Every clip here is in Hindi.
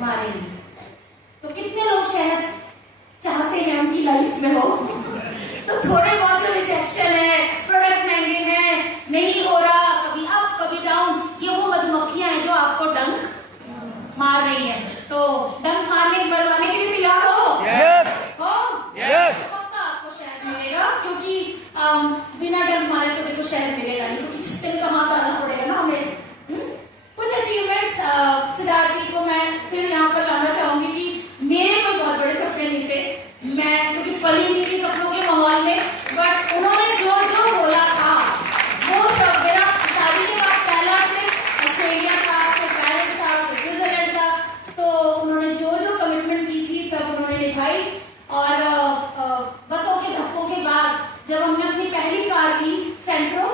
मारेंगी। तो कितने लोग शायद चाहते हैं उनकी लाइफ में हो तो थोड़े बहुत जो रिजेक्शन है, प्रोडक्ट महंगे हैं, नहीं हो रहा, कभी अप कभी डाउन, ये वो मधुमक्खियां हैं जो आपको डंक मार रही हैं। तो डंक मरवाने के लिए तैयार हो? हो? पक्का आपको शहद मिलेगा, क्योंकि बिना डंक मारे तो देखो शहद मिलेगा नहीं, क्योंकि छत्ते में तो हाथ डालना पड़ेगा ना हमें। कुछ अचीवमेंट्स सिद्धार्थ जी को मैं फिर यहाँ पर लाना चाहूंगी कि मेरे कोई बहुत बड़े सपने नहीं थे, मैं क्योंकि पली नहीं थी सपनों के माहौल में, बट उन्होंने जो जो बोला था वो सब, मेरा शादी के बाद पहला ट्रिप ऑस्ट्रेलिया था, फिर पेरिस था, फिर स्विट्जरलैंड था, तो उन्होंने जो जो कमिटमेंट की थी सब उन्होंने निभाई। और बसों के धक्कों के बाद जब हमने अपनी पहली कार ली सेंट्रो,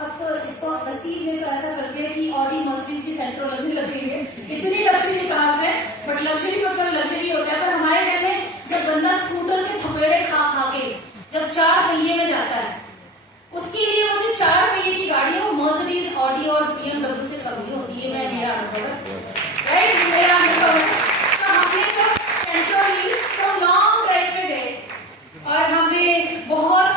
अब तो इसको बस्तीज ने तो ऐसा कर दिया कि ऑडी मर्सिडीज भी सेंट्रो लगने लग गई है, इतनी लग्जरी कार है, बट लग्जरी मतलब लग्जरी होता है। पर हमारे टाइम में जब बंदा स्कूटर के थपेड़े खा खा के जब 4 पहिए में जाता है, उसके लिए वो जो 4 पहिए की गाड़ी है वो मर्सिडीज, ऑडी और BMW से कम नहीं होती है। मेरा अनुभव है, राइट, मेरा अनुभव है। तो हमने जब सेंट्रो ली तो लॉन्ग ड्राइव पे गए और हमने बहुत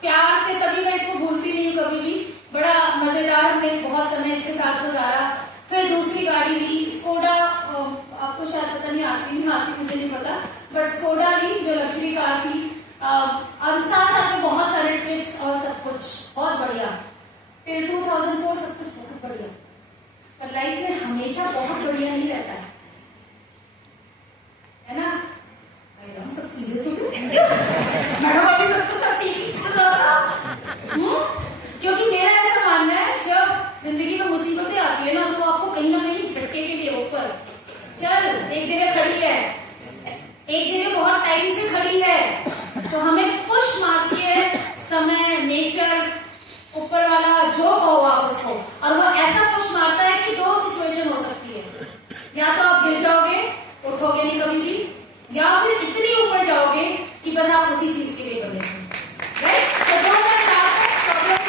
प्यार से, तभी मैं इसको भूलती नहीं हूँ कभी भी, बड़ा मजेदार हमने बहुत समय इसके साथ गुजारा। फिर दूसरी गाड़ी ली स्कोडा, अब तो शायद पता नहीं आती मुझे नहीं पता, बट स्कोडा ली जो लग्जरी कार थी। और साथ साथ में बहुत सारे ट्रिप्स और सब कुछ बहुत बढ़िया, टिल 2004 सब कुछ बहुत बढ़िया। पर लाइफ में हमेशा बहुत बढ़िया नहीं रहता है ना? हम सब सीरियस हो गए मैडम, अभी तक तो सब ठीक ही चल रहा था। क्योंकि मेरा ऐसा मानना है जब जिंदगी में मुसीबतें आती है ना, तो आपको कहीं ना कहीं झटके के लिए ऊपर चल, एक जगह खड़ी है, एक जगह बहुत टाइम से खड़ी है, तो हमें पुश मारती है समय, नेचर, ऊपर वाला, जो कहो आप उसको। और वो ऐसा पुश मारता है कि 2 सिचुएशन हो सकती है, या तो आप गिर जाओगे, उठोगे नहीं कभी भी, या फिर इतनी ऊपर जाओगे कि बस आप उसी चीज के लिए बने, राइट। तो 2004 तक प्रॉब्लम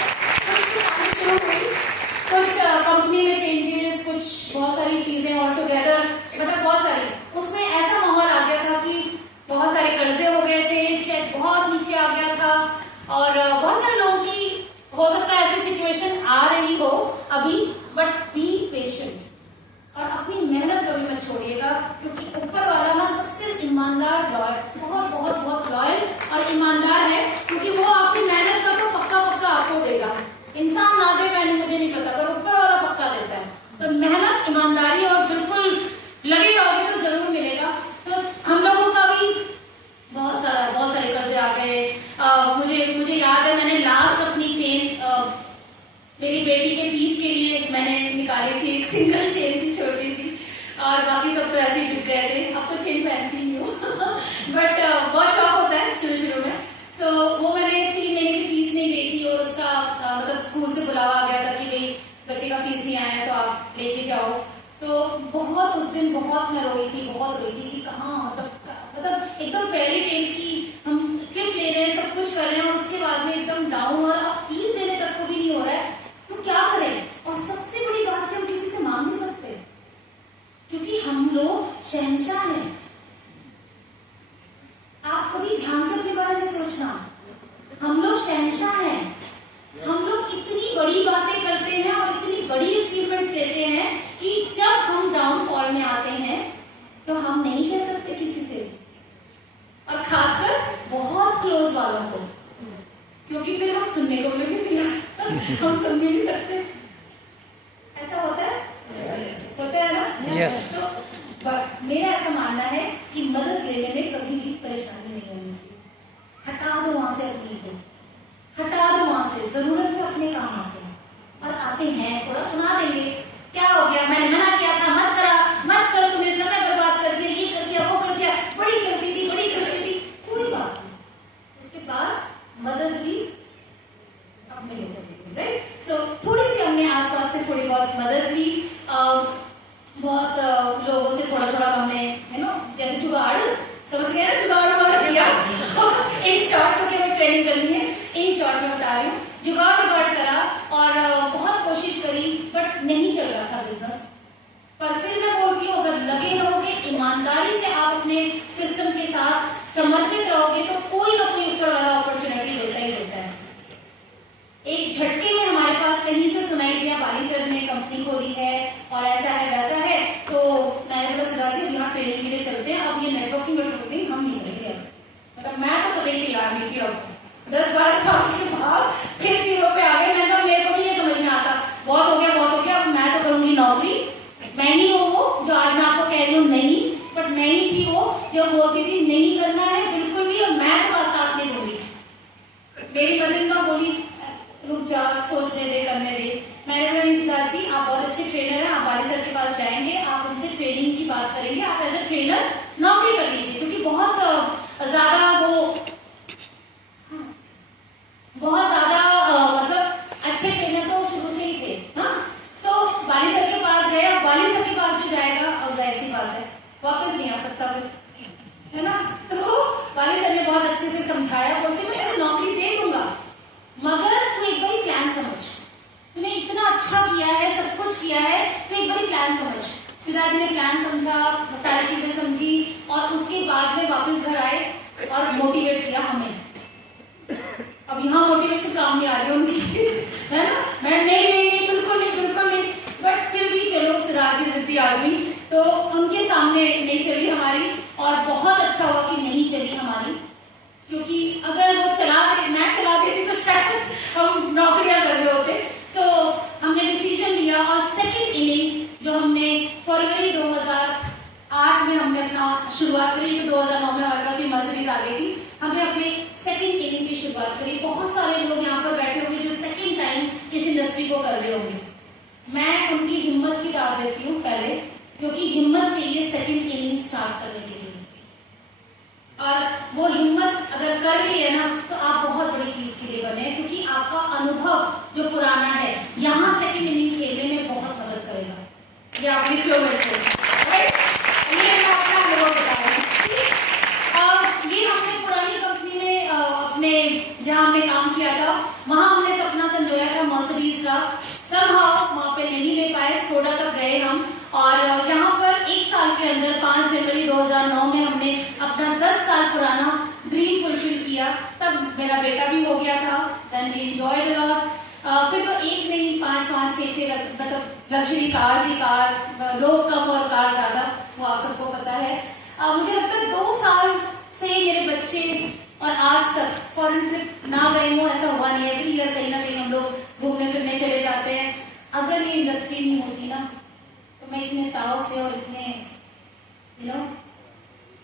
कुछ आनी शुरू हुई, कुछ कंपनी में चेंजेस, कुछ बहुत सारी चीजें ऑल टुगेदर, मतलब बहुत सारी, उसमें ऐसा माहौल आ गया था कि बहुत सारे कर्जे हो गए थे, चेक बहुत नीचे आ गया था, और बहुत सारे लोगों की हो सकता है ऐसी सिचुएशन आ रही हो अभी, बट बी पेशेंट और अपनी मेहनत कभी मत छोड़िएगा, क्योंकि ऊपर वाला ना सबसे ईमानदार, लॉयल, बहुत बहुत बहुत लॉयल और ईमानदार है, क्योंकि वो आपकी मेहनत का तो पक्का पक्का आपको देगा। इंसान ना दे मैंने मुझे नहीं पता, पर ऊपर वाला पक्का देता है। तो मेहनत, ईमानदारी और बिल्कुल लगे रहोगे तो जरूर मिलेगा। तो हम लोगों का भी बहुत सारे कर्जे आ गए। मुझे याद है मैंने लास्ट अपनी चेन मेरी बेटी के फीस के लिए मैंने निकाली थी, एक सिंगल चेन थी छोटी सी, और बाकी सब तो ऐसे ही बिक गए थे। अब तो चेन पहनती नहीं हूँ बट बहुत शौक होता है शुरू में। तो वो मैंने 3 महीने की फीस नहीं गई थी, और उसका मतलब स्कूल से बुलावा आ गया था कि भाई बच्चे का फीस नहीं आया तो आप लेके जाओ। तो बहुत उस दिन बहुत मैं रोई थी, बहुत रोई थी कि कहाँ, मतलब एकदम फेरी टेल की हम ट्रिप ले रहे हैं, सब कुछ कर रहे हैं, और उसके बाद में एकदम डाउन, और अब फीस देने तक को भी नहीं हो रहा है, तो क्या करें। और सबसे बड़ी बात कि हम किसी से मांग नहीं सकते, क्योंकि हम लोग शहंशाह हैं। आप कभी ध्यान से अपने बारे में सोचना, हम लोग शहंशाह हैं। हम लोग इतनी बड़ी बातें करते हैं और इतनी बड़ी अचीवमेंट्स लेते हैं कि जब हम डाउनफॉल में आते हैं तो हम नहीं कह सकते किसी से, और खासकर बहुत क्लोज वालों को, क्योंकि फिर हम सुनने को मिलेंगे हम सुन भी नहीं सकते। ऐसा होता है ना? Yes. तो बट मेरा ऐसा मानना है कि मदद लेने में कभी भी परेशानी नहीं होनी चाहिए। हटा दो वहां से अपनी ईगो, हटा दो वहां से, जरूरत में अपने काम आते हैं, और आते हैं थोड़ा सुना देंगे, क्या हो गया, मैंने मना किया था, मत कर, तुम्हें समय बर्बाद कर दिया, ये कर दिया, वो कर दिया, बड़ी करती थी, कोई बात नहीं। उसके बाद मदद भी अपने लोगों की, राइट। सो थोड़ी सी हमने आसपास से थोड़ी बहुत मदद ली, बहुत लोगों से थोड़ा हमने, है ना, जैसे जुगाड़, समझ गए ना, जुगाड़ किया इन शॉर्ट, क्योंकि हमें ट्रेनिंग करनी है, इन शॉर्ट में बता रही हूँ, जुगाड़ करा और बहुत कोशिश करी, बट नहीं चल रहा था बिजनेस। पर फिर मैं बोलती हूँ, अगर लगे ईमानदारी से आप अपने सिस्टम के साथ समर्पित रहोगे तो कोई ना कोई ऊपर वाला अपॉर्चुनिटी देता ही देता है। एक झटके में हमारे पास कहीं से सुनाई दिया बाली सर ने कंपनी खोली है और ऐसा है वैसा है, तो मैंने बोला सिद्धार्थ जी यहाँ ट्रेनिंग के लिए चलते हैं, अब ये नेटवर्किंग और ट्रेनिंग हम नहीं करेंगे। मतलब मैं तो कभी तैयार नहीं थी। अब 10-12 साल के बाद फिर चीजों पे आ गए। मैंने कहा मेरे को भी ये समझ में आता, बहुत हो गया, अब मैं तो करूंगी नौकरी। मैं ही हूँ वो जो आज मैं आपको कह रही हूँ नहीं, बट मैं ही थी वो जो बोलती थी नहीं करना है बिल्कुल भी, और मैं तो साथ नहीं दूंगी। मेरी मदर बोली रुक जा, सोचने दे, करने दे। मैंने बोला सिद्धार्थ जी आप बहुत अच्छे ट्रेनर हैं, आप बाली सर के पास जाएंगे, आप उनसे ट्रेनिंग की बात करेंगे, आप एज ए ट्रेनर नौकरी कर लीजिए, क्योंकि बहुत ज्यादा मतलब अच्छे ट्रेनर तो शुरू से ही थे। हाँ, सो बाली सर के पास गए। अब बाली सर के पास जो जाएगा अब जाहिर सी बात है वापस नहीं आ सकता फिर, है ना। तो बाली सर ने बहुत अच्छे से समझाया, बोलते मैं तुझे नौकरी दे दूंगा मगर तू एक बार प्लान समझ, तूने इतना अच्छा किया है, सब कुछ किया है, तो एक बार प्लान समझ। सिद्धार्थ जी ने प्लान समझा, सारी चीजें समझी और उसके बाद में वापस घर आए और मोटिवेट किया हमें। अब यहाँ मोटिवेशन काम नहीं आ रही उनकी, है ना। मैं नहीं बिल्कुल नहीं, बट फिर भी चलो सिद्धार्थ जी जिद्दी आदमी, तो उनके सामने नहीं चली हमारी, और बहुत अच्छा हुआ कि नहीं चली हमारी, क्योंकि अगर वो मैं चला देती तो शायद हम नौकरियां कर रहे होते। सो हमने डिसीजन लिया और सेकंड इनिंग जो हमने फरवरी 2008 में हमने अपना शुरुआत करी, तो 2009 में हमारे पास ये मर्सिडीज आ गई थी। हमने अपने सेकंड इनिंग की शुरुआत करी। बहुत सारे लोग यहाँ पर बैठे होंगे जो सेकंड टाइम इस इंडस्ट्री को कर रहे होंगे। मैं उनकी हिम्मत की दाव देती हूँ पहले, क्योंकि हिम्मत चाहिए सेकंड इनिंग स्टार्ट करने के लिए, और वो हिम्मत अगर कर ली है ना तो आप बहुत बड़ी चीज के लिए बने, क्योंकि आपका अनुभव जो पुराना है यहाँ सेकंड इनिंग खेलने में बहुत मदद करेगा। ये आप लिख लो मेरे से, ये मैं अपना अनुभव बता रही हूँ। ये हमने पुरानी कंपनी में अपने जहाँ हमने काम किया था वहां हमने सपना संजोया था मर्सिडीज का। समहाउ वहां पे नहीं ले पाए, स्कोडा तक गए हम, और यहाँ पर एक साल के अंदर 5 जनवरी 2009 में हमने अपना 10 साल पुराना ड्रीम फुलफिल किया। तब मेरा बेटा भी हो गया था, then we enjoyed a lot. फिर तो एक नहीं 5-5, 6-6 मतलब लग्जरी कार थी, कार लोग कम और कार ज्यादा, वो आप सबको पता है। मुझे लगता है 2 साल से मेरे बच्चे और आज तक फॉरेन ट्रिप ना गए हो ऐसा हुआ नहीं है। एवरी ईयर कहीं ना कहीं हम लोग घूमने फिरने चले जाते हैं। अगर ये इंडस्ट्री नहीं होती ना तो मैं इतने ताव से और इतने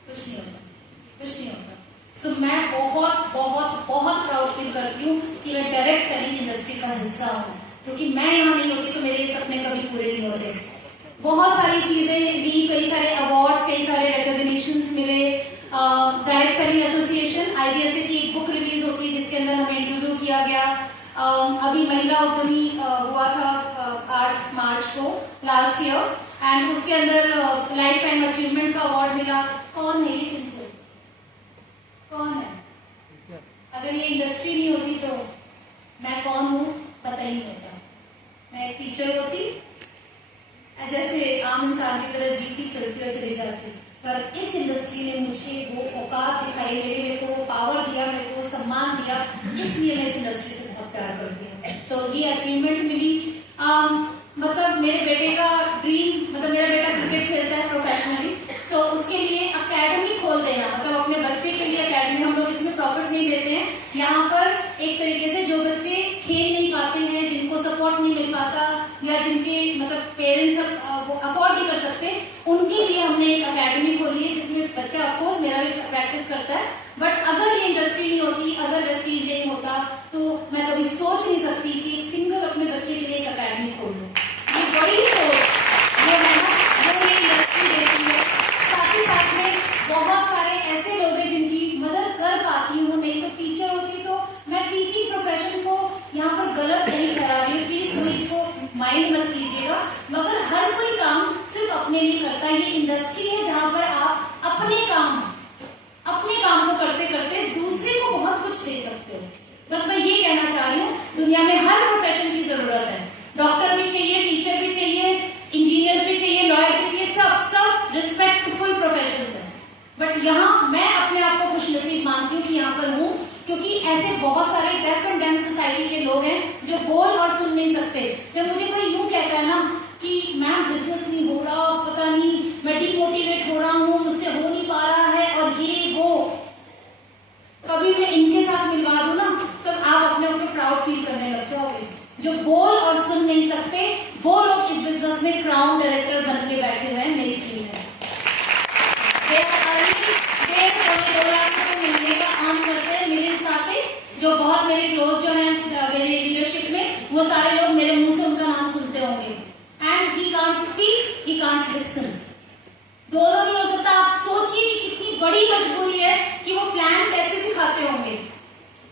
कुछ नहीं होता। सो मैं बहुत बहुत बहुत प्राउड फील करती हूँ कि मैं डायरेक्ट सेलिंग इंडस्ट्री का हिस्सा हूँ, क्योंकि मैं यहाँ नहीं होती तो मेरे ये सपने कभी पूरे नहीं होते। बहुत सारी चीजें ली, कई सारे अवार्ड्स, कई सारे रिकॉग्निशंस मिले। डायरेक्ट सेलिंग एसोसिएशन आईडीएसए की एक बुक रिलीज होती है जिसके अंदर हमें इंटरव्यू किया गया। अभी महिला उद्यमी हुआ था 8 मार्च को लास्ट ईयर, एंड उसके अंदर लाइफ टाइम अचीवमेंट का अवार्ड मिला। कौन है ये चिंचल, कौन है? अगर ये इंडस्ट्री नहीं होती तो मैं कौन हूँ पता ही नहीं होता। मैं एक टीचर होती, जैसे आम इंसान की तरह जीती चलती और चली जाती, पर इस इंडस्ट्री ने मुझे वो औकात दिखाई, मेरे को वो पावर दिया, मेरे को वो सम्मान दिया, इसलिए मैं इस इंडस्ट्री से बहुत प्यार करती हूँ। सो ये अचीवमेंट मिली। मतलब मेरे बेटे का ड्रीम, मतलब मेरा बेटा क्रिकेट खेलता है प्रोफेशनली, सो उसके लिए अकेडमी खोल देना, मतलब अपने बच्चे के लिए अकेडमी। हम लोग इसमें प्रॉफिट नहीं देते हैं, यहाँ पर एक तरीके से जो बच्चे खेल नहीं पाते हैं, जिनको सपोर्ट नहीं मिल पाता, या जिनके मतलब पेरेंट्स वो अफोर्ड नहीं कर सकते, उनके लिए हमने एक अकेडमी खोली है जिसमें बच्चा ऑफकोर्स मेरा भी प्रैक्टिस करता है। बट अगर ये इंडस्ट्री नहीं होती, अगर वेस्टीज नहीं होता, तो मैं कभी सोच नहीं सकती कि एक सिंगल अपने बच्चे के लिए एक अकेडमी खोल लूँ। ये बड़ी सोच जो है ना, वो ये इंडस्ट्री देती है। साथ ही साथ में बहुत सारे ऐसे लोग हैं जिनकी मदद कर पाती हूँ, नहीं तो टीचर होती तो मैं टीचिंग प्रोफेशन को यहाँ पर गलत नहीं ठहरा रही हूँ, प्लीज कोई इसको माइंड मत कीजिएगा, मगर हर कोई काम सिर्फ अपने लिए करता है। ये इंडस्ट्री है जहाँ पर आप अपने काम को करते करते दूसरे को बहुत कुछ दे सकते हो। बस मैं ये कहना चाह रही हूँ, दुनिया में हर प्रोफेशन की जरूरत है। डॉक्टर भी चाहिए, टीचर भी चाहिए, इंजीनियर्स भी चाहिए, लॉयर भी चाहिए, सब रिस्पेक्टफुल प्रोफेशन यहाँ मैं अपने आप को खुशनसीब मानती हूँ कि यहाँ पर हूँ, क्योंकि ऐसे बहुत सारे डेफ एंड डम्ब सोसाइटी के लोग हैं जो बोल और सुन नहीं सकते। जब मुझे कोई यूं कहता है ना कि मैम बिजनेस नहीं हो रहा, पता नहीं मैं डिमोटिवेट हो रहा हूँ, मुझसे हो नहीं पा रहा है और ये वो, कभी मैं इनके साथ मिलवा दूं ना तो आप अपने ऊपर प्राउड फील करने लग जाओगे। जो बोल और सुन नहीं सकते वो लोग इस बिजनेस में क्राउन डायरेक्टर बन के बैठे हुए हैं, मेरी टीम है। 1.5 लाख रुपए महीने का काम करते हैं मेरे साथ, जो बहुत मेरे क्लोज जो है मेरे लीडरशिप में, वो सारे लोग मेरे मुंह से उनका नाम सुनते होंगे। And he can't speak, he can't listen, दोनों नहीं हो सकता। आप सोचिए कि कितनी बड़ी मजबूरी है कि वो प्लान कैसे दिखाते होंगे,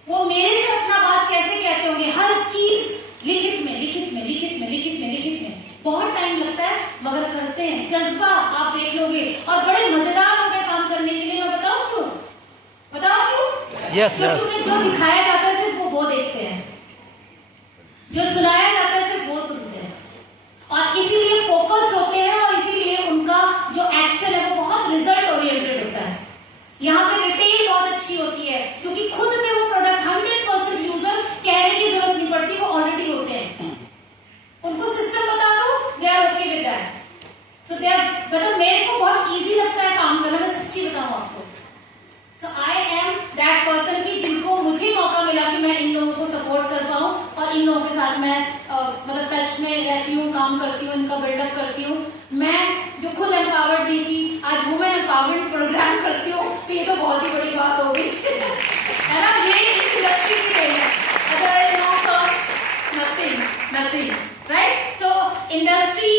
वो मेरे से अपना बात कैसे कहते होंगे, हर चीज लिखित में लिखित में लिखित में लिखित में लिखित में। बहुत टाइम लगता है मगर करते हैं, जज्बा आप देख लोगे, और बड़े मजेदार लोग हैं काम करने के लिए। मैं बताऊं क्यों? बताओ क्यों? क्योंकि उन्हें जो दिखाया जाता है सिर्फ वो देखते हैं, जो सुनाया जाता है सिर्फ वो सुनते हैं, और इसीलिए फोकस्ड होते हैं, और इसीलिए उनका जो एक्शन है वो बहुत रिजल्ट ओरिएंटेड होता है। यहाँ पे रिटेल बहुत अच्छी होती है क्योंकि खुद में वो प्रोडक्ट 100% यूजर कहने की जरूरत नहीं पड़ती, वो ऑलरेडी होते हैं। उनको सिस्टम बता दो, they are okay with that. So they are, मतलब मेरे को बहुत इजी लगता है काम करना, मैं सच्ची बताऊं आपको। सो आई एम दैट पर्सन की जिनको मुझे मौका मिला कि मैं इन लोगों को सपोर्ट कर पाऊं और इन लोगों के साथ मैं मतलब टच में रहती हूँ, काम करती हूँ, इनका बिल्डअप करती हूँ। मैं जो खुद एम्पावर्ड नहीं थी, आज वुमेन एम्पावरमेंट प्रोग्राम करती हूँ, तो ये तो बहुत ही बड़ी बात हो गई है ना। ये इस इंडस्ट्री की देन है, अदरवाइज नो तो नथिंग राइट। सो इंडस्ट्री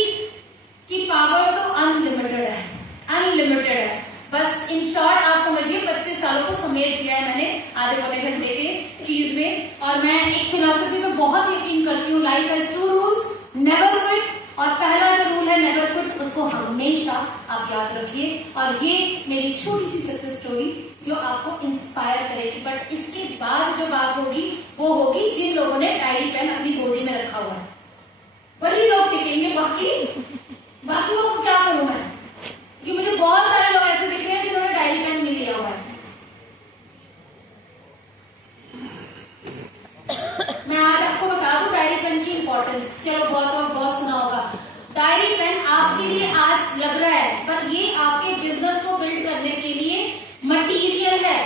की पावर तो अनलिमिटेड है। बस इन शॉर्ट आप समझिए 25 सालों को समेट दिया है मैंने आधे पौने घंटे के चीज में। और मैं एक फिलॉसफी में बहुत यकीन करती हूँ, life has 2 rules, never quit, और पहला जो रूल है नेवर क्विट, उसको हमेशा आप याद रखिए। और ये मेरी छोटी सी सक्सेस स्टोरी जो आपको इंस्पायर करेगी। बट इसके बाद जो बात होगी वो होगी जिन लोगों ने डायरी पेन अपनी गोदी में रखा हुआ है, वही लोग टिकेंगे। बाकी लोगों को क्या करूं मैं, क्योंकि मुझे बहुत सारे लोग ऐसे दिख रहे हैं जिन्होंने डायरी पेन नहीं लिया हुआ है। मैं आज आपको बता दूं डायरी पेन की इंपॉर्टेंस। चलो बहुत सुना होगा, डायरी पेन आपके लिए आज लग रहा है, पर ये आपके बिजनेस को बिल्ड करने के लिए मटीरियल है।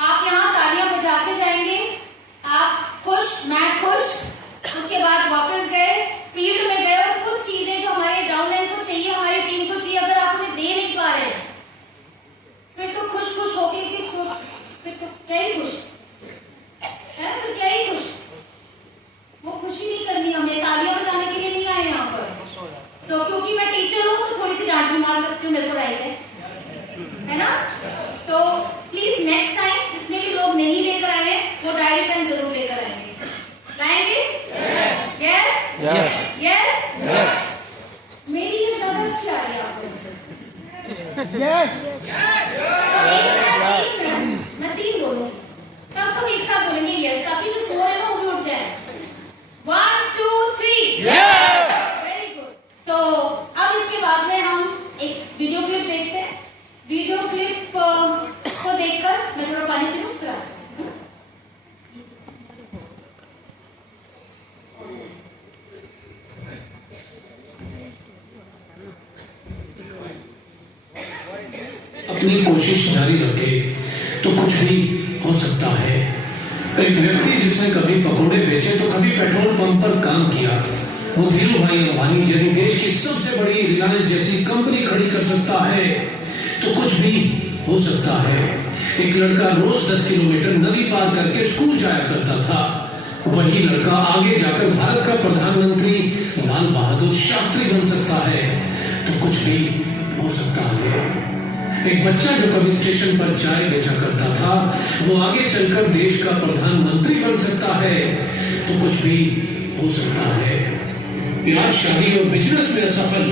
आप यहाँ तालियां बजा के जाएंगे, आप खुश, मैं खुश, उसके बाद वापस गए, फील्ड में गए, और कुछ चीजें जो हमारे डाउनलाइन को चाहिए, हमारी टीम को चाहिए, अगर आप उन्हें दे नहीं पा रहे, फिर तो खुश होके फिर तो क्या ही खुश है, फिर क्या ही खुश। वो खुशी नहीं करनी, हमें तालियां बजाने के लिए नहीं आए यहाँ पर। सो क्योंकि मैं टीचर हूँ तो थोड़ी सी डांट भी मार सकती हूँ, मेरे को राइट है ना। तो प्लीज नेक्स्ट टाइम जितने भी लोग नहीं लेकर आए वो डायरी पेन जरूर लेकर आएंगे। लाएंगे? यस। मेरी ये ज्यादा अच्छी आ रही है आपको से। एक मिनट मैं 3 बोलूंगी, तब सब एक साथ बोलेंगे यस, ताकि जो सो रहे हैं वो भी उठ जाए। 1 2 3 वेरी गुड। सो अब इसके बाद में हम एक वीडियो क्लिप देखते हैं। वीडियो क्लिप को देखकर मैं थोड़ा पानी पी लूं, फिर अपनी कोशिश जारी रखे तो कुछ भी हो सकता है। एक व्यक्ति जिसने कभी पकोड़े बेचे तो कभी पेट्रोल पंप पर काम किया, वो धीरू भाई अंबानी यदि देश की सबसे बड़ी रिलायंस जैसी कंपनी खड़ी कर सकता है तो कुछ भी हो सकता है। एक लड़का रोज 10 किलोमीटर नदी पार करके स्कूल जाया करता था, वही लड़का आगे जाकर भारत का प्रधानमंत्री लाल बहादुर शास्त्री बन सकता है तो कुछ भी हो सकता है। एक बच्चा जो कभी स्टेशन पर चाय बेचा करता था, वो आगे चलकर देश का प्रधानमंत्री बन सकता है तो कुछ भी हो सकता है। प्यार, शादी और बिजनेस में असफल,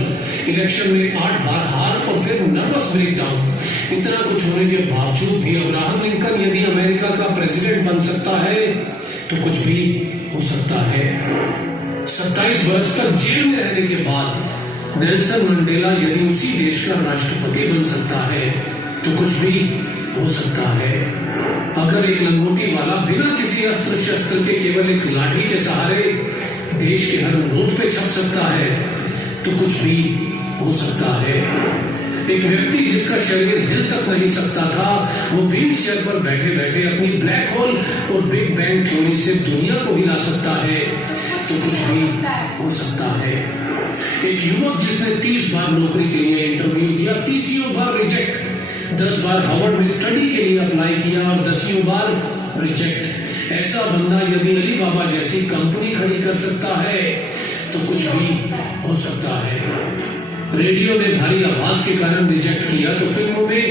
इलेक्शन में 8 बार हार और फिर नर्वस ब्रेकडाउन, इतना कुछ होने के बावजूद भी अब्राहम लिंकन यदि अमेरिका का प्रेसिडेंट बन सकता है तो कुछ भी हो सकता है। 27 वर्ष तक जेल में रहने के बाद नेल्सन मंडेला यदि उसी देश का राष्ट्रपति बन सकता है तो कुछ भी हो सकता है। अगर एक लंगोटी वाला बिना किसी अस्त्र शस्त्र के केवल एक लाठी के सहारे देश के हर नोट पे छप सकता है तो कुछ भी हो सकता है। एक व्यक्ति जिसका शरीर हिल तक नहीं सकता था, वो व्हील चेयर पर बैठे बैठे अपनी ब्लैक होल और बिग बैंग थ्योरी से दुनिया को हिला सकता है तो कुछ भी हो सकता है। एक युवक जिसने 30 बार नौकरी के लिए इंटरव्यू दिया, 30 बार रिजेक्ट, 10 बार हार्वर्ड में स्टडी के लिए अप्लाई किया और 10 बार रिजेक्ट, ऐसा बंदा यदि अली बाबा जैसी कंपनी खड़ी कर सकता है तो कुछ भी हो सकता है। रेडियो ने भारी आवाज के कारण रिजेक्ट किया तो फिल्मों में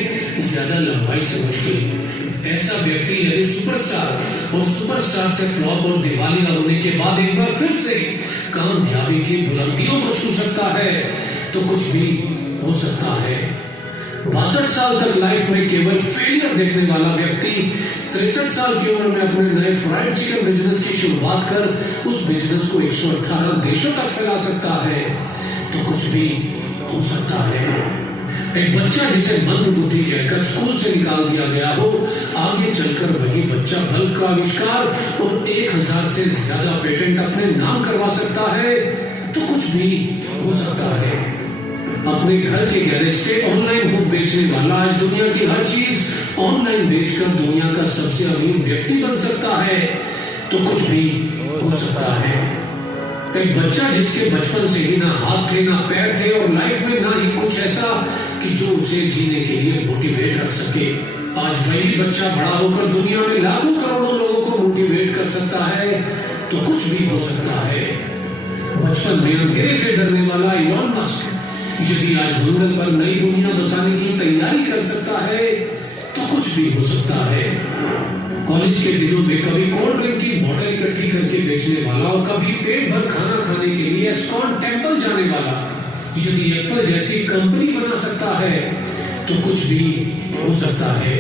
ज्यादा लंबाई से मुश्किल। ऐसा व्यक्ति यदि सुपरस्टार और सुपरस्टार से फ्लॉप और दिवालिया होने के बाद एक बार फिर से कामयाबी की बुलंदियों को छू सकता है तो कुछ भी हो सकता है। 62 साल तक लाइफ में केवल फेलियर देखने वाला व्यक्ति 63 साल की उम्र में अपने नए फ्राइड चिकन बिजनेस की शुरुआत कर उस बिजनेस को 118 देशों तक फैला सकता है तो कुछ भी हो सकता है। एक बच्चा जिसे मंद बुद्धि कहकर स्कूल से निकाल दिया गया हो, आगे चलकर वही बच्चा बल्ब का आविष्कार और 1000 से ज्यादा पेटेंट अपने नाम करवा सकता है तो कुछ भी हो सकता है। अपने घर के गैरेज से ऑनलाइन बुक बेचने वाला आज दुनिया की हर चीज ऑनलाइन बेचकर दुनिया का सबसे अमीर व्यक्ति बन सकता है तो कुछ भी हो सकता है। एक बच्चा जिसके बचपन से ही ना हाथ थे ना पैर थे और लाइफ में ना ही कुछ ऐसा कि जो उसे जीने के लिए मोटिवेट रख सके, आज वही बच्चा बड़ा होकर दुनिया में लाखों करोड़ों लोगों को मोटिवेट कर सकता है तो कुछ भी हो सकता है। बचपन में अंधेरे से डरने वाला इलॉन मस्क यदि आज मंगल पर नई दुनिया बसाने की तैयारी कर सकता है तो कुछ भी हो सकता है। कॉलेज के दिनों में कभी कोल्ड ड्रिंक की बोतल इकट्ठी करके बेचने वाला और कभी पेट भर खाना खाने के लिए एस्कॉन टेम्पल जाने वाला यदि एप्पल जैसी कंपनी बना सकता है तो कुछ भी हो सकता है।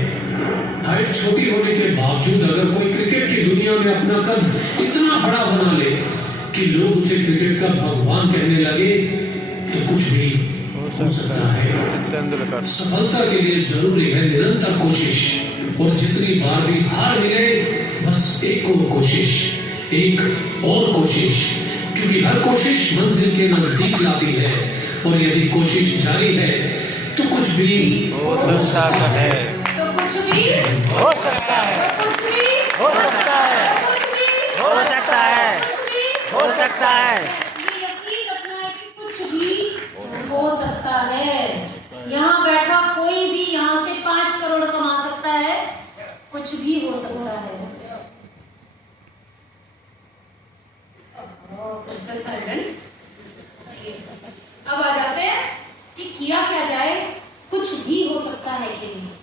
हाइट छोटी होने के बावजूद अगर कोई क्रिकेट की दुनिया में अपना कद इतना बड़ा बना ले कि लोग उसे क्रिकेट का भगवान कहने लगे तो कुछ भी हो सकता है। सफलता के लिए जरूरी है निरंतर कोशिश और जितनी बार भी हार मिले बस एक और कोशिश, एक और कोशिश, क्योंकि हर कोशिश मंजिल के नजदीक लाती है और यदि कोशिश जारी है तो कुछ भी हो सकता है, तो कुछ भी हो सकता है, तो कुछ भी हो सकता है, कुछ भी हो सकता है, कुछ भी हो सकता है। ये यकीन रखना है कि कुछ भी हो सकता है। यहाँ बैठा कोई भी यहाँ से 5 करोड़ कमा सकता है, कुछ भी हो सकता है। साइलेंट। अब आ जाते हैं कि किया क्या जाए, कुछ भी हो सकता है के लिए।